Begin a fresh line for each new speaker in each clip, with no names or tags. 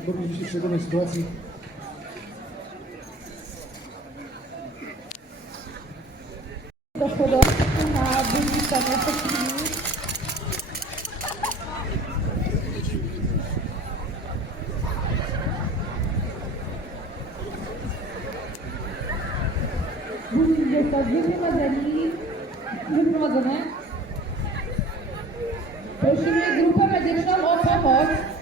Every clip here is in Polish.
quando a gente chegou na
situação ortodoxa bonita, nossa filhinha. Bonita, tá mas ali, luminosa, né? Eu cheguei grupo, mas eles não mostram a.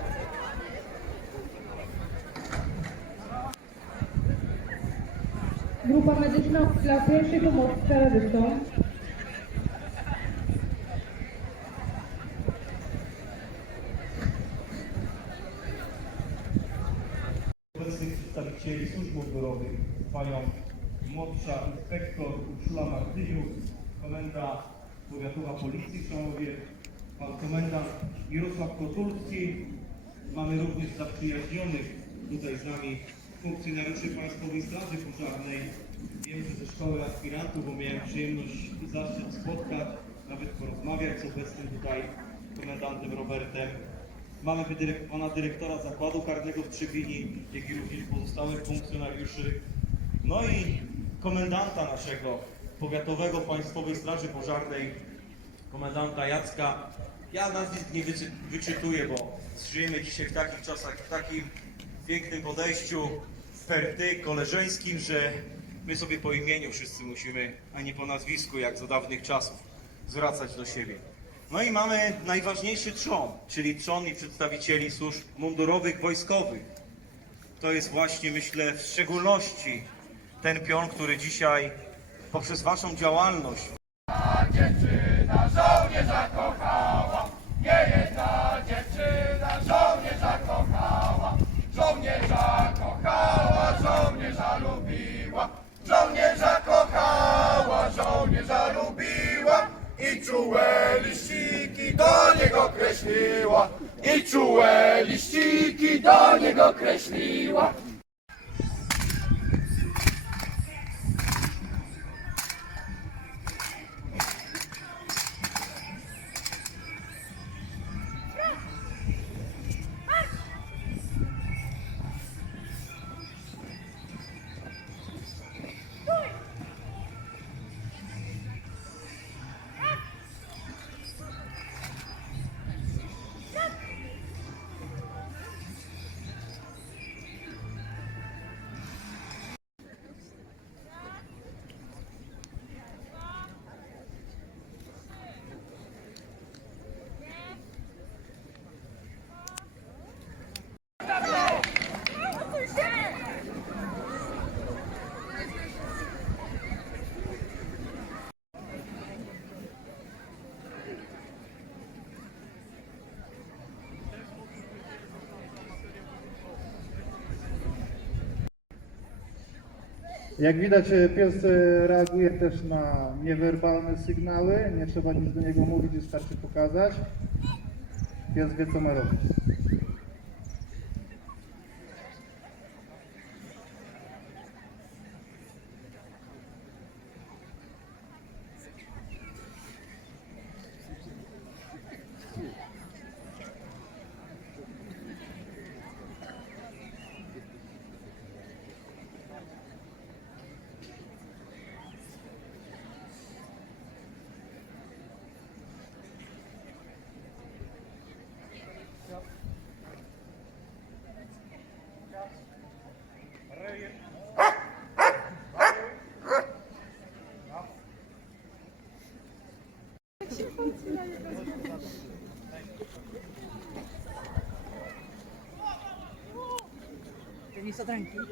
Grupa medyczna dla pierwszej pomocy terrorystom.
obecnych przedstawicieli służb mundurowych, panią młodsza inspektor Urszula Martyniuk, komenda powiatowa policji w Szamowie, pan komendant Mirosław Kotulski. Mamy również zaprzyjaźnionych tutaj z nami funkcjonariuszy Państwowej Straży Pożarnej. Wiem, że ze szkoły aspirantów, bo miałem przyjemność i zaszczyt spotkać, nawet porozmawiać z obecnym tutaj komendantem Robertem. Mamy wydyrek- pana dyrektora zakładu karnego w Trzebini, jak i również pozostałych funkcjonariuszy. No i komendanta naszego powiatowego Państwowej Straży Pożarnej, komendanta Jacka. Ja nazwisk nie wyczy, wyczytuję, bo żyjemy dzisiaj w takich czasach, w takim pięknym podejściu, ferty, koleżeńskim, że my sobie po imieniu wszyscy musimy, a nie po nazwisku, jak za dawnych czasów, zwracać do siebie. No i mamy najważniejszy trzon, czyli trzon i przedstawicieli służb mundurowych, wojskowych. To jest właśnie, myślę, w szczególności ten pion, który dzisiaj poprzez Waszą działalność
dziewczyna żołnierza i czułe liściki do niego kreśliła, i czułe liściki do niego kreśliła.
Jak widać, e, pies e, reaguje też na niewerbalne sygnały. Nie trzeba nic do niego mówić, wystarczy pokazać. Pies wie, co ma robić. Tenista tranquilo.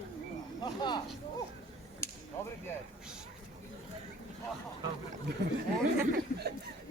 Dobry dzień.